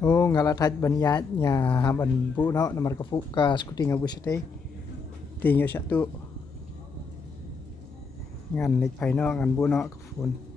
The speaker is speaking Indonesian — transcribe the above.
Oh, ngalathat baniyat nya haban bu no namar ka fu ka skuti nga bus teh. Tinyo siya tu ngan lik pai no ngan bu no ka fun.